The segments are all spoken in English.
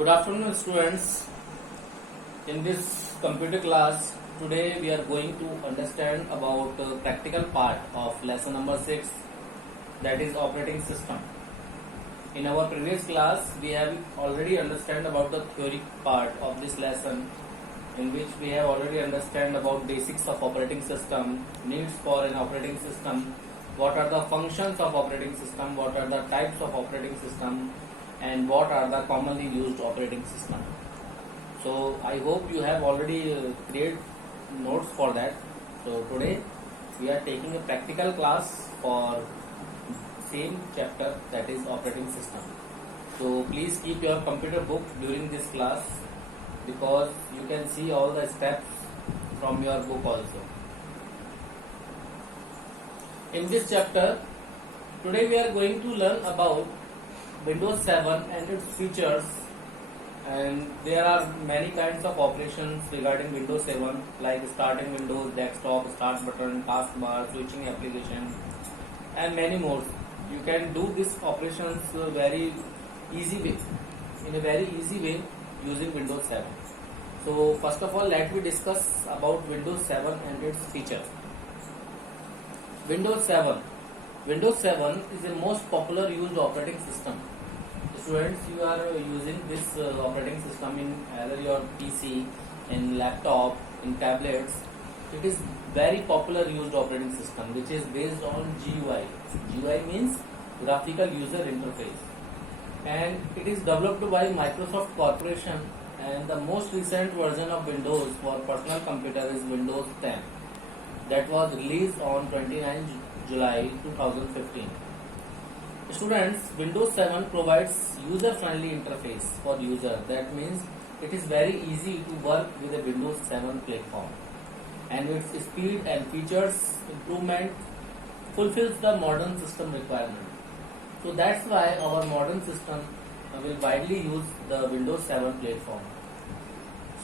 Good afternoon, students. In this computer class, today we are going to understand about practical part of lesson number 6, that is operating system. In our previous class, we have already understand about the theory part of this lesson, in which we have already understand about basics of operating system, needs for an operating system, what are the functions of operating system, what are the types of operating system, and what are the commonly used operating system. So I hope you have already created notes for that. So today we are taking a practical class for same chapter, that is operating system. So please keep your computer book during this class, because you can see all the steps from your book also. In this chapter, today we are going to learn about Windows 7 and its features, and there are many kinds of operations regarding Windows 7, like starting Windows, desktop, start button, taskbar, switching application, and many more. You can do these operations very easy way, in a very easy way using Windows 7. So first of all, let me discuss about Windows 7 and its features. Windows 7. Windows 7 is the most popular used operating system. Students, you are using this operating system in either your PC, in laptop, in tablets. It is very popular used operating system, which is based on GUI. GUI means graphical user interface, and it is developed by Microsoft Corporation, and the most recent version of Windows for personal computer is Windows 10, that was released on 29 July 2015. Students, Windows 7 provides user-friendly interface for user. That means it is very easy to work with a Windows 7 platform, and its speed and features improvement fulfills the modern system requirement. So that's why our modern system will widely use the Windows 7 platform.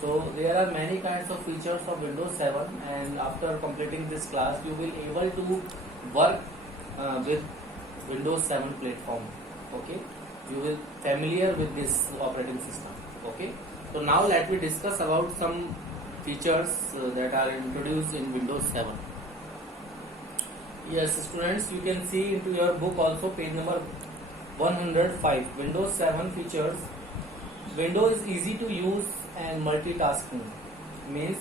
So there are many kinds of features of Windows 7, and after completing this class you will able to work with Windows 7 platform. Okay, you will familiar with this operating system. Okay, so now let me discuss about some features that are introduced in Windows 7. Yes, students, you can see into your book also, page number 105, Windows 7 features. Windows is easy to use and multitasking. Means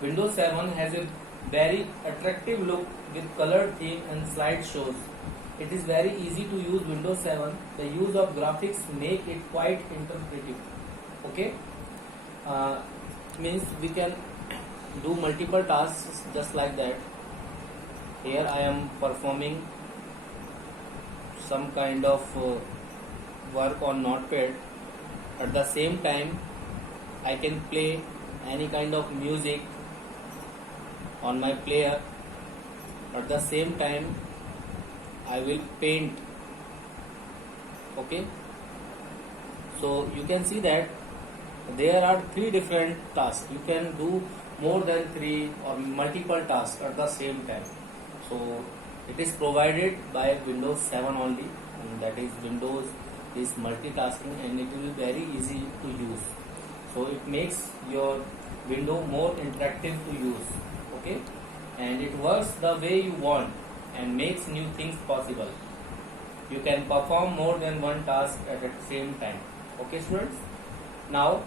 Windows 7 has a very attractive look with colored theme and slideshows. It is very easy to use Windows 7. The use of graphics make it quite interactive. Okay, means we can do multiple tasks just like that. Here I am performing some kind of work on Notepad. At the same time, I can play any kind of music on my player. At the same time, I will paint. Okay, so you can see that there are three different tasks. You can do more than three or multiple tasks at the same time. So it is provided by Windows 7 only, and that is Windows is multitasking, and it will be very easy to use. So it makes your window more interactive to use. Okay, and it works the way you want and makes new things possible. You can perform more than one task at the same time. Okay, students. Now,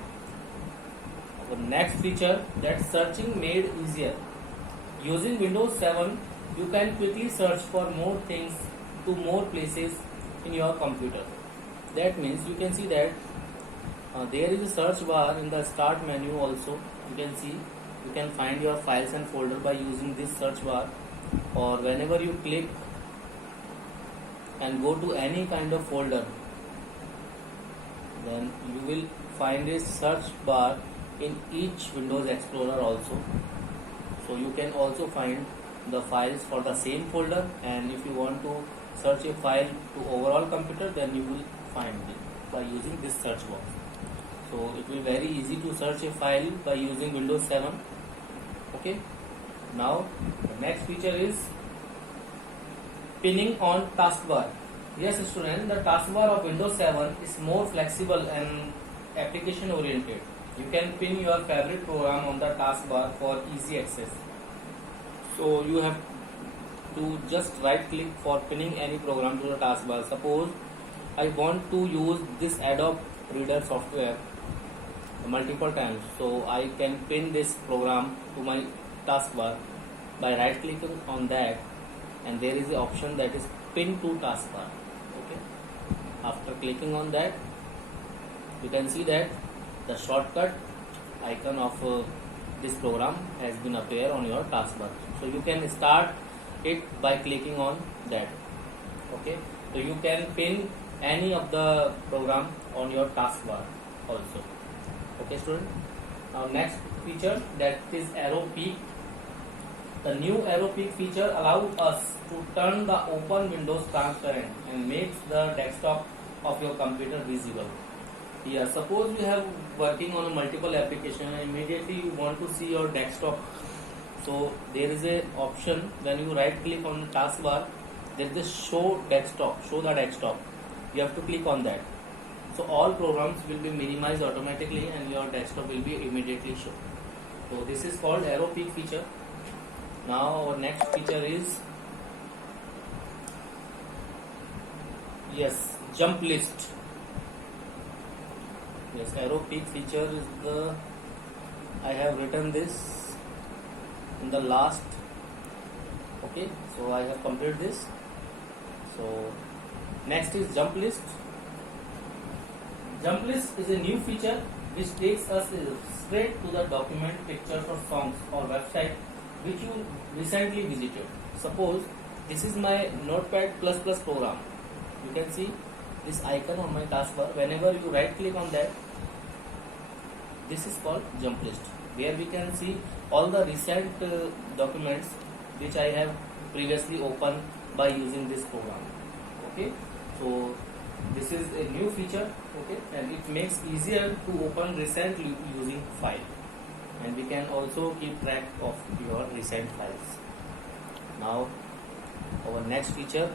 our next feature, that searching made easier. Using Windows 7, you can quickly search for more things to more places in your computer. That means you can see that there is a search bar in the start menu also. You can see you can find your files and folder by using this search bar, or whenever you click and go to any kind of folder, then you will find a search bar in each Windows Explorer also. So you can also find the files for the same folder, and if you want to search a file to overall computer, then you will find it by using this search box. So it will be very easy to search a file by using Windows 7. Okay, now the next feature is pinning on taskbar. Yes, student, the taskbar of Windows 7 is more flexible and application oriented. You can pin your favorite program on the taskbar for easy access. So you have to just right click for pinning any program to the taskbar. Suppose I want to use this Adobe Reader software multiple times, so I can pin this program to my taskbar by right clicking on that, and there is an option that is pin to taskbar. Okay, after clicking on that, you can see that the shortcut icon of this program has been appear on your taskbar. So you can start it by clicking on that. Okay, so you can pin any of the program on your taskbar also. Okay student, now next feature, that is arrow peek. The new arrow peek feature allows us to turn the open windows transparent and makes the desktop of your computer visible. Here, suppose you have working on a multiple application and immediately you want to see your desktop. So there is a option when you right click on the taskbar, there is a show desktop, show the desktop. You have to click on that. So all programs will be minimized automatically and your desktop will be immediately shown. So this is called arrow peek feature. Now our next feature is jump list. Yes, arrow peek feature is the, I have written this in the last. Okay, so I have completed this. So next is jump list. Jump list is a new feature which takes us straight to the document, pictures or songs or website which you recently visited. Suppose this is my Notepad++ program. You can see this icon on my taskbar. Whenever you right click on that, this is called jump list, where we can see all the recent documents which I have previously opened by using this program. Okay, so this is a new feature. Okay, and it makes easier to open recently using file, and we can also keep track of your recent files. Now our next feature,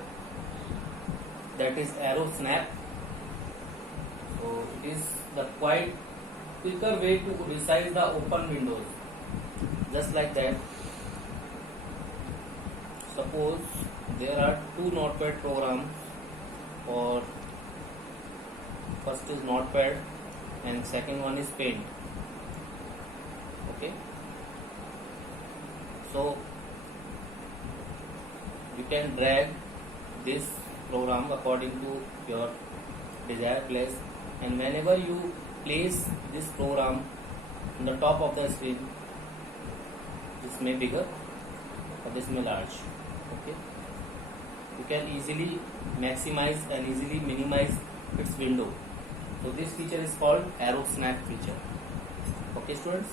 that is arrow snap. So it is the quite quicker way to resize the open windows, just like that. Suppose there are two Notepad programs, or first is Notepad and second one is Paint. Okay, so you can drag this program according to your desired place, and whenever you place this program on the top of the screen, this may bigger or this may large. Okay, you can easily maximize and easily minimize its window. So this feature is called arrow snap feature. Okay students,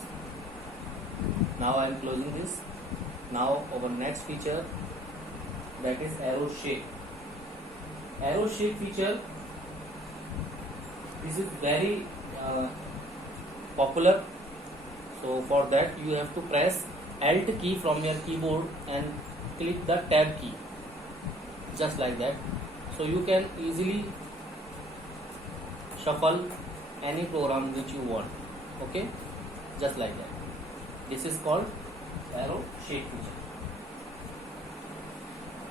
now I am closing this. Now our next feature, that is arrow shake. Arrow shake feature, this is very popular. So for that you have to press Alt key from your keyboard and click the tab key, just like that. So you can easily shuffle any program which you want. Okay, just like that. This is called arrow shake feature.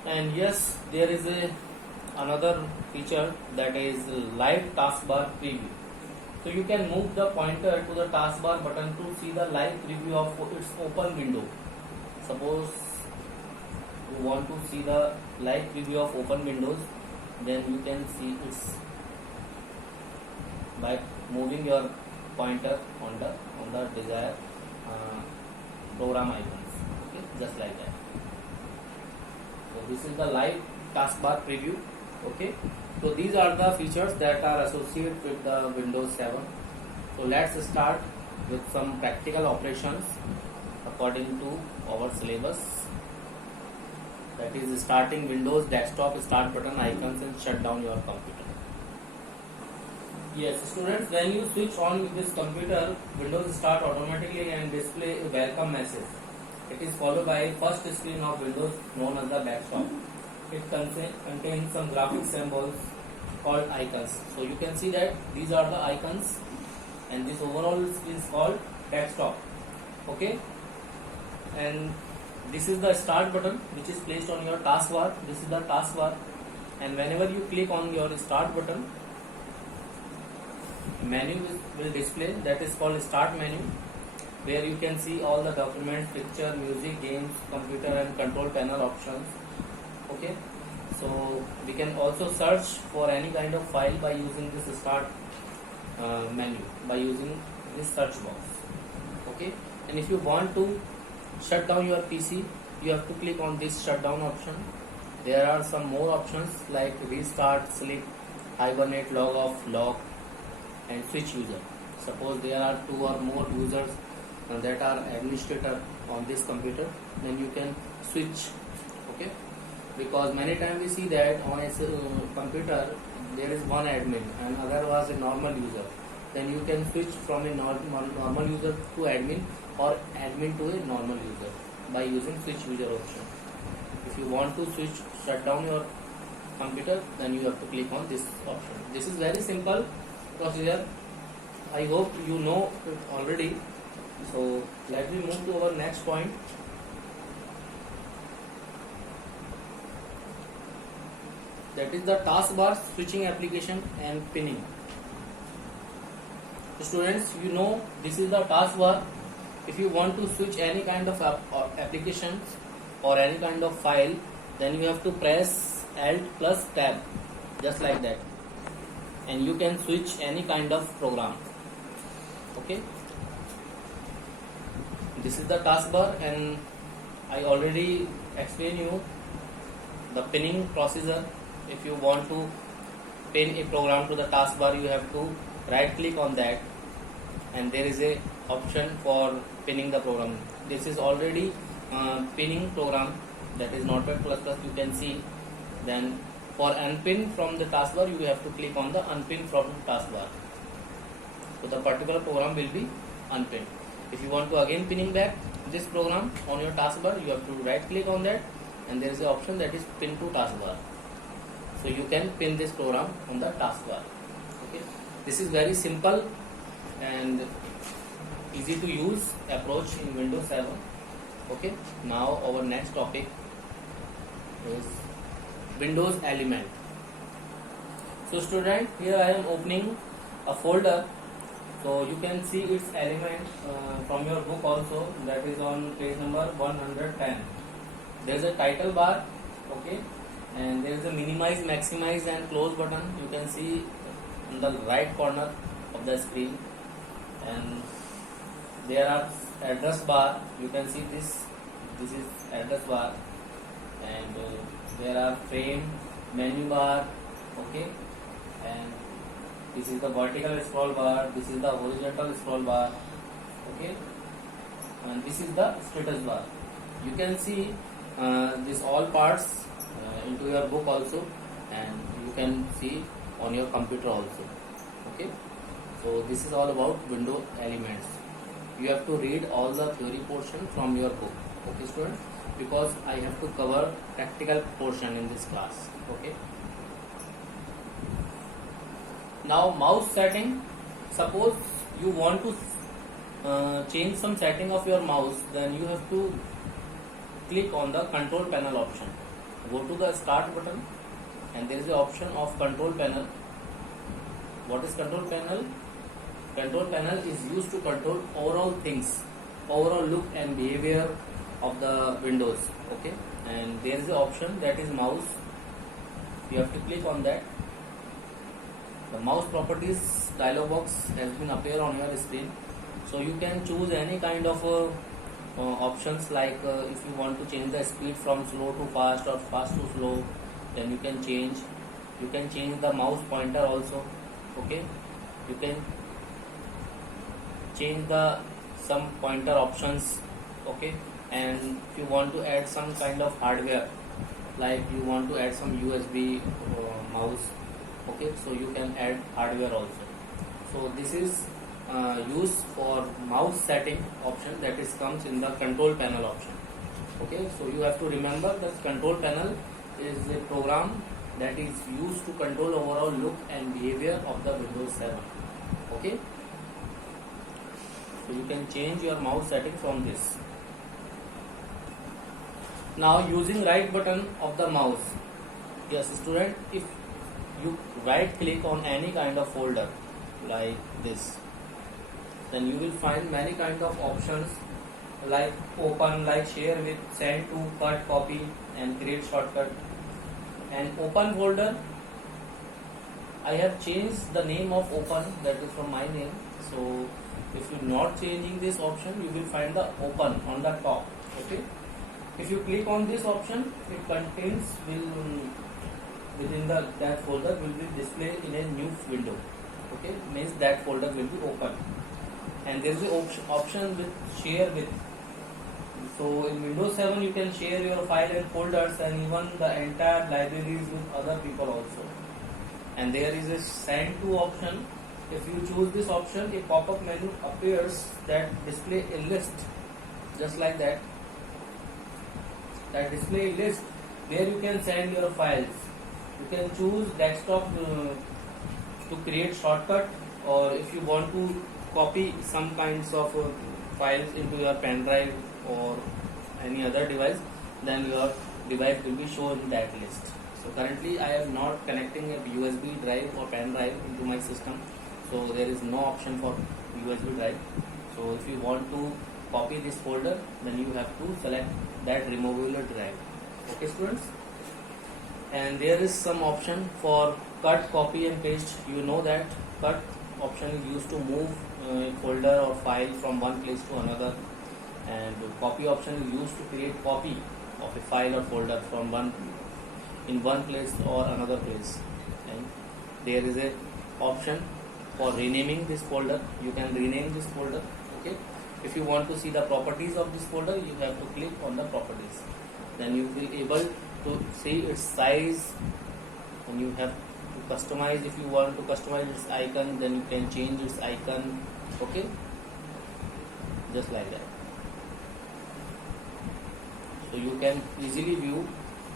And yes, there is another feature, that is live taskbar preview. So you can move the pointer to the taskbar button to see the live preview of its open window. Suppose you want to see the live preview of open windows, then you can see its by moving your pointer on the desired program icons. Okay, just like that. So this is the live taskbar preview. Okay, so these are the features that are associated with the Windows 7. So let's start with some practical operations according to our syllabus. That is starting Windows desktop start button icons and shut down your computer. Yes, students, when you switch on this computer, Windows start automatically and display a welcome message. It is followed by first screen of Windows known as the backstop. It contains some graphic symbols called icons. So you can see that these are the icons and this overall is called desktop. Okay, and this is the start button which is placed on your taskbar. This is the taskbar, and whenever you click on your start button, menu will display, that is called start menu, where you can see all the documents, picture, music, games, computer and control panel options. Okay, so we can also search for any kind of file by using this start menu, by using this search box. Okay, and if you want to shut down your PC, you have to click on this shutdown option. There are some more options like restart, sleep, hibernate, log off, lock and switch user. Suppose there are 2 or more users that are administrator on this computer, then you can switch. Okay, because many times we see that on a computer there is one admin and other was a normal user, then you can switch from a normal user to admin or admin to a normal user by using switch user option. If you want to shut down your computer, then you have to click on this option. This is very simple procedure. I hope you know it already. So let me move to our next point. That is the taskbar, switching application and pinning. So students, you know this is the taskbar. If you want to switch any kind of applications or any kind of file, then you have to press Alt plus Tab, just like that, and you can switch any kind of program. Okay, this is the taskbar, and I already explained you the pinning procedure. If you want to pin a program to the taskbar, you have to right click on that, and there is a option for pinning the program. This is already pinning program, that is Notepad++, you can see. Then for unpin from the taskbar, you have to click on the unpin from taskbar, so the particular program will be unpinned. If you want to again pinning back this program on your taskbar, you have to right click on that, and there is an option that is pin to taskbar, so you can pin this program on the taskbar. Okay, this is very simple and easy to use approach in Windows 7. Okay, now our next topic is Windows Element. So student, here I am opening a folder, so you can see its element from your book also, that is on page number 110. There is a title bar. Okay, and there is a minimize, maximize and close button, you can see in the right corner of the screen, and there are address bar, you can see this is address bar, and there are frame, menu bar. Okay, and this is the vertical scroll bar, this is the horizontal scroll bar. Okay, and this is the status bar. You can see this all parts into your book also, and you can see on your computer also. Okay, so this is all about Windows Elements. You have to read all the theory portion from your book. Okay students, because I have to cover practical portion in this class. Okay, now mouse setting. Suppose you want to change some setting of your mouse, then you have to click on the control panel option. Go to the start button, and there is the option of control panel. What is control panel? Control panel is used to control overall things, overall look and behavior of the Windows. Okay, and there is the option that is mouse. You have to click on that. The mouse properties dialog box has been appear on your screen, so you can choose any kind of options, like if you want to change the speed from slow to fast or fast to slow, then you can change. You can change the mouse pointer also. Okay, you can change the some pointer options. Okay, and if you want to add some kind of hardware, like you want to add some USB mouse, okay, so you can add hardware also. So this is used for mouse setting option, that is comes in the control panel option. Okay, so you have to remember that control panel is a program that is used to control overall look and behavior of the Windows 7. Okay, So you can change your mouse setting from this. Now using right button of the mouse. Yes student, if you right click on any kind of folder like this, then you will find many kind of options like open, like share with, send to, cut, copy and create shortcut. And open folder, I have changed the name of open, that is from my name. So if you not changing this option, you will find the open on the top. Okay, if you click on this option, it contains will within that folder will be displayed in a new window. Okay, means that folder will be open. And there is a option with share with. So in Windows 7 you can share your file and folders and even the entire libraries with other people also. And there is a send to option. If you choose this option, a pop-up menu appears that display a list, just like that. That display a list where you can send your files. You can choose desktop to create shortcut, or if you want to copy some kinds of files into your pen drive or any other device, then your device will be shown in that list. So currently I am not connecting a USB drive or pen drive into my system, so there is no option for USB drive. So if you want to copy this folder, then you have to select that removable drive. Okay students, and there is some option for cut, copy and paste. You know that cut option is used to move a folder or file from one place to another, and copy option is used to create copy of a file or folder from one place or another place. And there is a option for renaming this folder. You can rename this folder. Okay, if you want to see the properties of this folder, you have to click on the properties. Then you will be able to see its size, and you have to customize. If you want to customize its icon, then you can change its icon. Okay, just like that. So you can easily view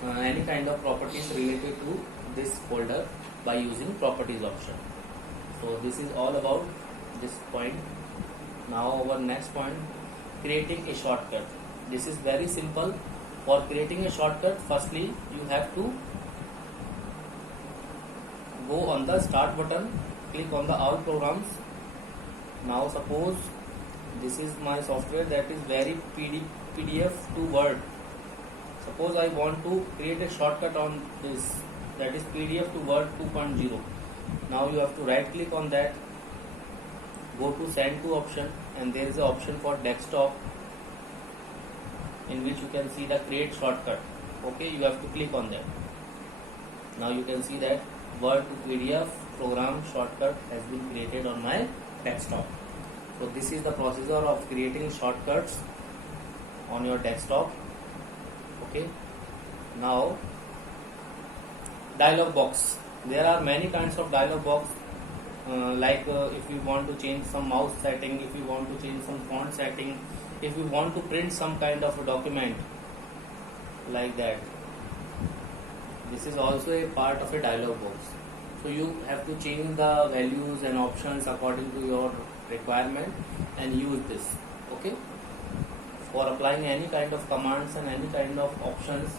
any kind of properties related to this folder by using properties option. So this is all about this point. Now our next point, creating a shortcut. This is very simple. For creating a shortcut, firstly you have to go on the start button, click on the all programs. Now suppose this is my software that is very PDF to Word. Suppose I want to create a shortcut on this, that is PDF to Word 2.0. Now you have to right click on that, go to send to option, and there is an option for desktop in which you can see the create shortcut. Okay, you have to click on that. Now you can see that Word to PDF program shortcut has been created on my desktop. So this is the procedure of creating shortcuts on your desktop. Okay, now dialog box. There are many kinds of dialog box, if you want to change some mouse setting, if you want to change some font setting, if you want to print some kind of a document like that. This is also a part of a dialog box. So you have to change the values and options according to your requirement and use this. Okay, for applying any kind of commands and any kind of options,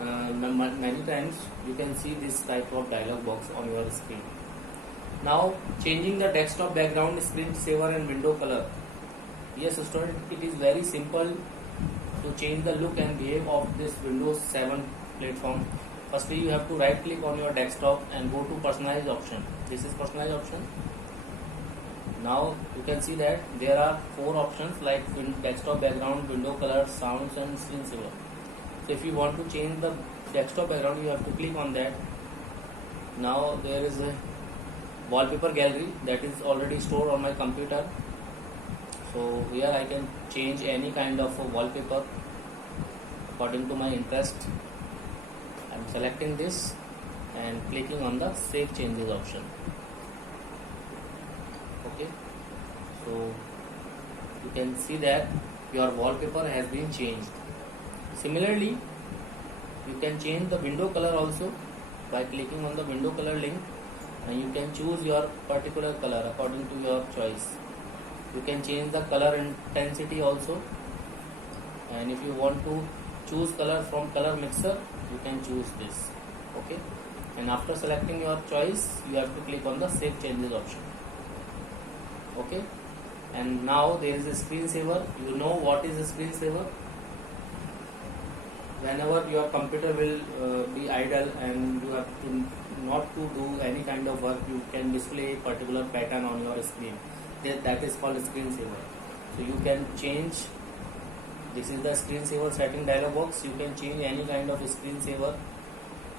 many times you can see this type of dialog box on your screen. Now changing the desktop background, screen saver and window color. Yes student, it is very simple to change the look and behave of this Windows 7 platform. Firstly you have to right click on your desktop and go to personalize option. This is personalize option. Now you can see that there are 4 options like desktop background, window color, sounds and screen saver. So if you want to change the desktop background, you have to click on that. Now there is a wallpaper gallery that is already stored on my computer. So here I can change any kind of a wallpaper according to my interest. I am selecting this and clicking on the save changes option. Okay, so you can see that your wallpaper has been changed. Similarly, you can change the window color also by clicking on the window color link, and you can choose your particular color according to your choice. You can change the color intensity also, and if you want to choose color from color mixer, you can choose this. Okay, and after selecting your choice, you have to click on the save changes option. Okay, and now there is a screensaver. You know what is a screensaver? Whenever your computer will be idle and you have to not to do any kind of work, you can display a particular pattern on your screen. That is called screensaver. So you can change. This is the screensaver setting dialog box. You can change any kind of screensaver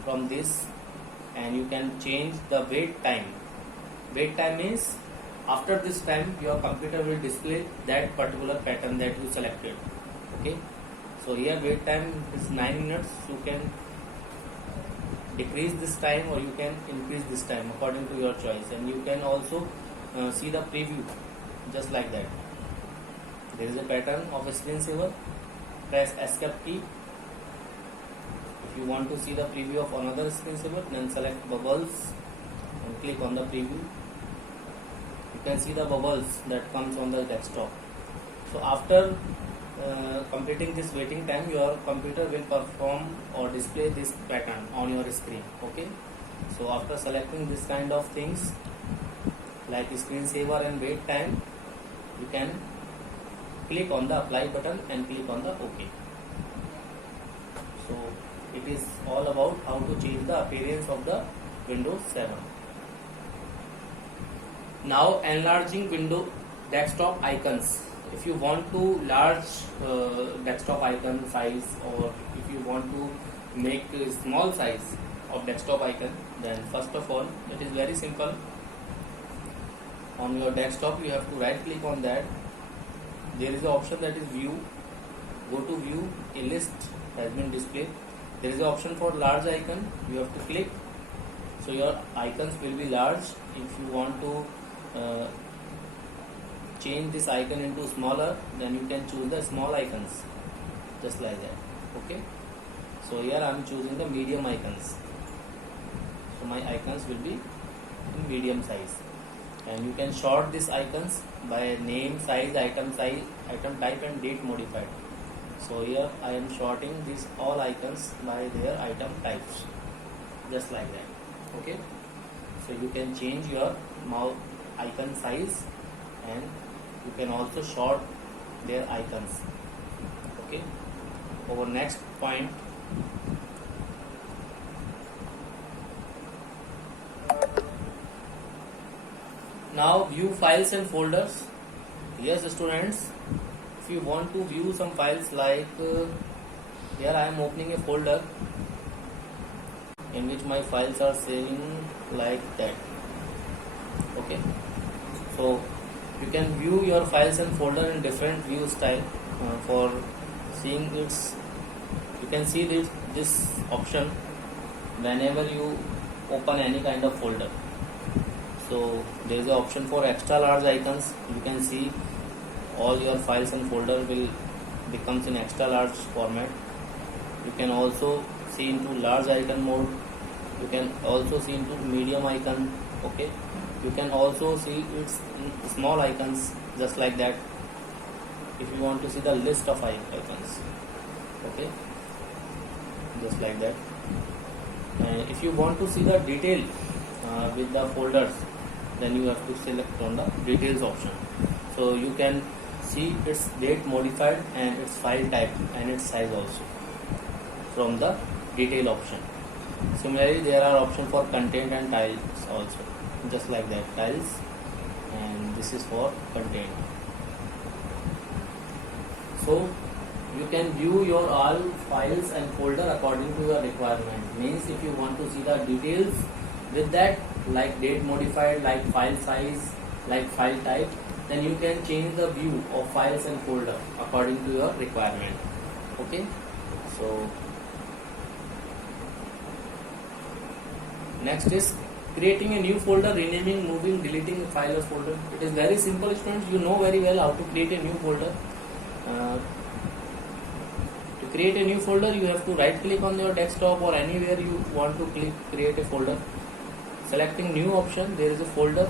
from this, and you can change the wait time. Wait time is after this time your computer will display that particular pattern that you selected. Okay, so here wait time is 9 minutes. You can decrease this time or you can increase this time according to your choice, and you can also see the preview just like that. There is a pattern of a screensaver. Press escape key. If you want to see the preview of another screensaver, then select bubbles and click on the preview. You can see the bubbles that comes on the desktop. So after completing this waiting time, your computer will perform or display this pattern on your screen. Okay, so after selecting this kind of things like screensaver and wait time, you can click on the apply button and click on the OK. So it is all about how to change the appearance of the Windows 7. Now enlarging window desktop icons. If you want to large desktop icon size, or if you want to make a small size of desktop icon, then first of all it is very simple. On your desktop you have to right click on that. There is an option that is view. Go to view. A list has been displayed. There is an option for large icon. You have to click, so your icons will be large. If you want to change this icon into smaller, then you can choose the small icons just like that. Okay, so here I am choosing the medium icons, so my icons will be in medium size. And you can sort these icons by name, size, item type and date modified. So here I am sorting these all icons by their item types just like that. Okay, so you can change your mouse icon size, and you can also sort their icons. Okay, over next point. Now view files and folders. Yes students, if you want to view some files like here I am opening a folder in which my files are saving like that. Okay, so you can view your files and folder in different view style. For seeing its, you can see this option whenever you open any kind of folder. So there is an option for extra large icons. You can see all your files and folder will becomes in extra large format. You can also see into large icon mode. You can also see into medium icon. Okay, you can also see its in small icons just like that. If you want to see the list of icons, okay, just like that. And if you want to see the detail with the folders, then you have to select on the details option. So you can see its date modified and its file type and its size also from the detail option. Similarly, there are options for content and tiles also, just like that, tiles, and this is for content. So you can view your all files and folder according to your requirement. Means if you want to see the details with that, like date modified, like file size, like file type, then you can change the view of files and folder according to your requirement. Okay, so next is creating a new folder, renaming, moving, deleting a file or folder. It is very simple students, you know very well how to create a new folder. To create a new folder, you have to right click on your desktop or anywhere you want to create a folder. Selecting new option, there is a folder,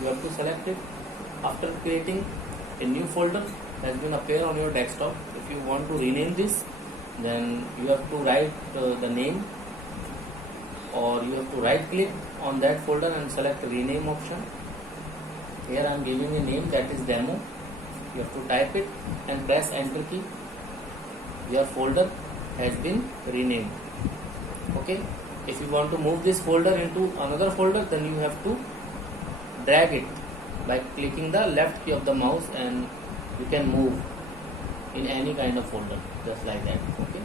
you have to select it. After creating a new folder has been appear on your desktop. If you want to rename this, then you have to write the name, or you have to right click on that folder and select rename option. Here I am giving a name, that is demo. You have to type it and press enter key. Your folder has been renamed. Okay. If you want to move this folder into another folder, then you have to drag it by clicking the left key of the mouse, and you can move in any kind of folder, just like that. Okay.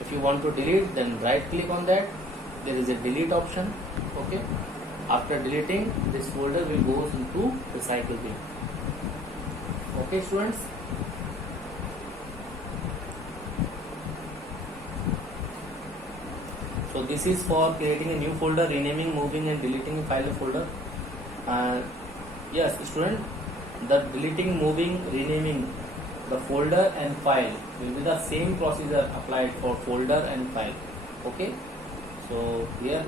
If you want to delete, then right click on that. There is a delete option. Okay. After deleting, this folder will go into recycle bin. Okay, students. So this is for creating a new folder, renaming, moving and deleting a file or folder. Yes, student, the deleting, moving, renaming the folder and file will be the same procedure applied for folder and file. Okay. So here,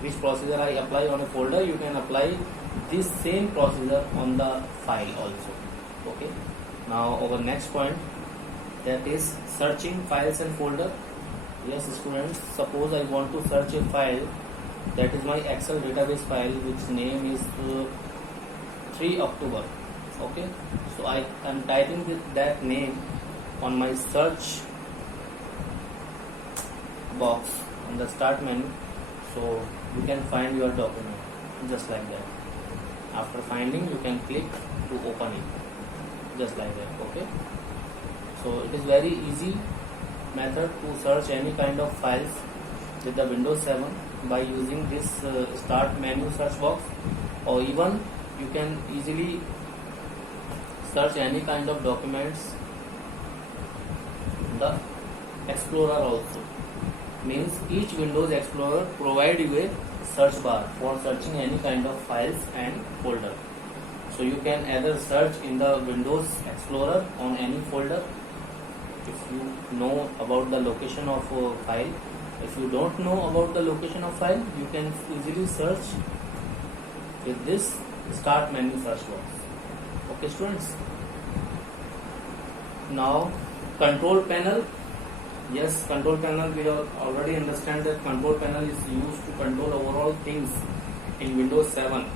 which procedure I apply on a folder, you can apply this same procedure on the file also. Okay. Now our next point, that is searching files and folder. Yes, students, suppose I want to search a file, that is my Excel database file, which name is 3 October. Okay, so I am typing that name on my search box on the start menu, so you can find your document just like that. After finding, you can click to open it just like that. Okay, so it is very easy method to search any kind of files with the Windows 7 by using this start menu search box, or even you can easily search any kind of documents in the Explorer also. Means each Windows Explorer provide you a search bar for searching any kind of files and folder. So you can either search in the Windows Explorer on any folder. If you know about the location of a file, if you don't know about the location of file, you can easily search with this start menu search box. Okay, students. Now control panel. Yes, control panel, we already understand that control panel is used to control overall things in Windows 7.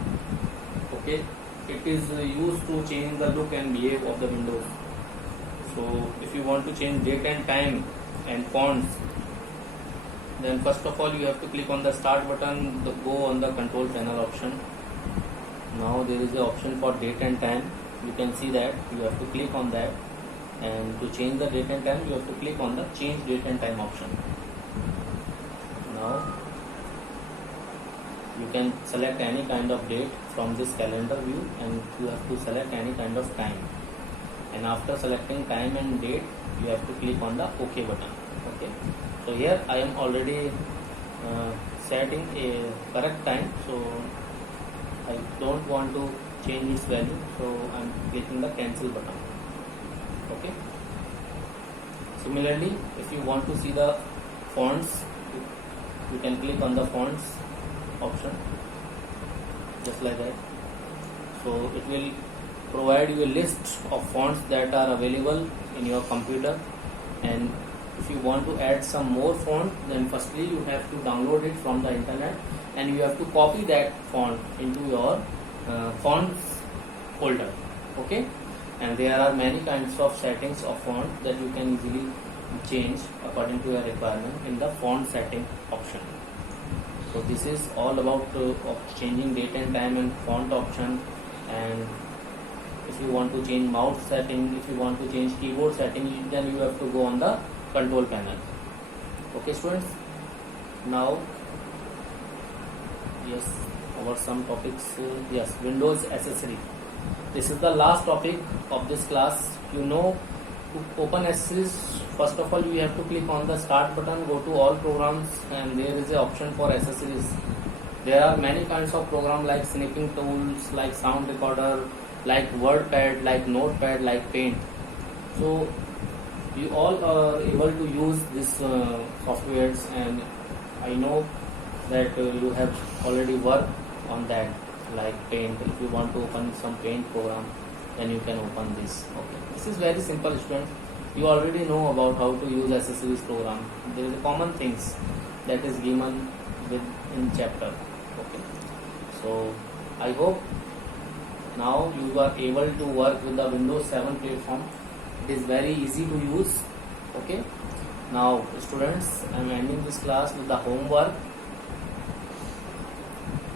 Okay, it is used to change the look and behave of the Windows. So if you want to change date and time and fonts, then first of all you have to click on the start button, go on the control panel option. Now there is the option for date and time. You can see that you have to click on that, and to change the date and time you have to click on the change date and time option. Now you can select any kind of date from this calendar view, and you have to select any kind of time. And after selecting time and date, you have to click on the OK button. Okay. So here I am already setting a correct time, so I don't want to change its value, so I am clicking the cancel button. Okay. Similarly, if you want to see the fonts, you can click on the fonts option just like that. So it will provide you a list of fonts that are available in your computer, and if you want to add some more font, then firstly you have to download it from the internet, and you have to copy that font into your fonts folder. Okay, and there are many kinds of settings of font that you can easily change according to your requirement in the font setting option. So this is all about changing date and time and font option. And if you want to change mouse setting, if you want to change keyboard setting, then you have to go on the control panel. Okay, students. Now, yes, our some topics. Yes, Windows accessory. This is the last topic of this class. You know, to open accessories, first of all you have to click on the start button, go to all programs, and there is an option for accessories. There are many kinds of programs like snipping tools, like sound recorder, like WordPad, like Notepad, like Paint. So you all are able to use these softwares, and I know that you have already worked on that, like Paint. If you want to open some Paint program, then you can open this. Okay, this is very simple, students. You already know about how to use accessories program. There is a common things that is given with in chapter. Okay, so I hope now you are able to work with the Windows 7 platform. It is very easy to use. Okay, now students, I am ending this class with the homework.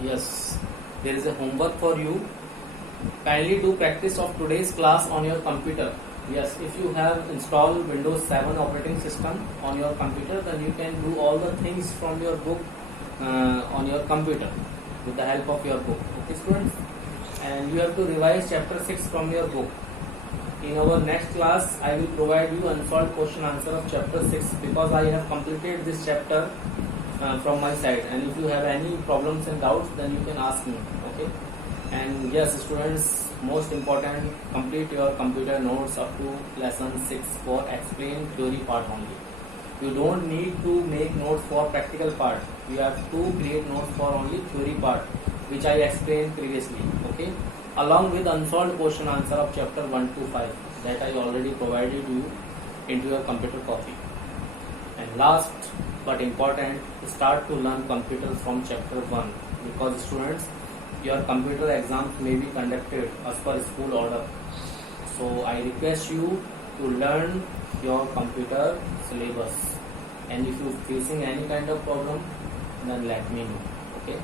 Yes, there is a homework for you. Kindly do practice of today's class on your computer. Yes, if you have installed Windows 7 operating system on your computer, then you can do all the things from your book on your computer with the help of your book. Okay, students, and you have to revise chapter 6 from your book. In our next class, I will provide you unsolved question answer of chapter 6 because I have completed this chapter from my side, and if you have any problems and doubts, then you can ask me. Okay, and yes, students, most important, complete your computer notes up to lesson 6 for explain theory part only. You don't need to make notes for practical part. You have to create notes for only theory part, which I explained previously. Okay, along with unsolved question answer of chapter 1 to 5 that I already provided you into your computer copy. And last but important, start to learn computers from chapter 1 because students, your computer exams may be conducted as per school order. So I request you to learn your computer syllabus, and if you are facing any kind of problem, then let me know. Okay.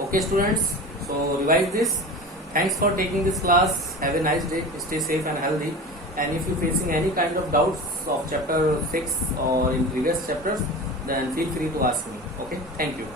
Okay, students. So revise this. Thanks for taking this class. Have a nice day. Stay safe and healthy. And if you are facing any kind of doubts of chapter 6 or in previous chapters, then feel free to ask me. Okay. Thank you.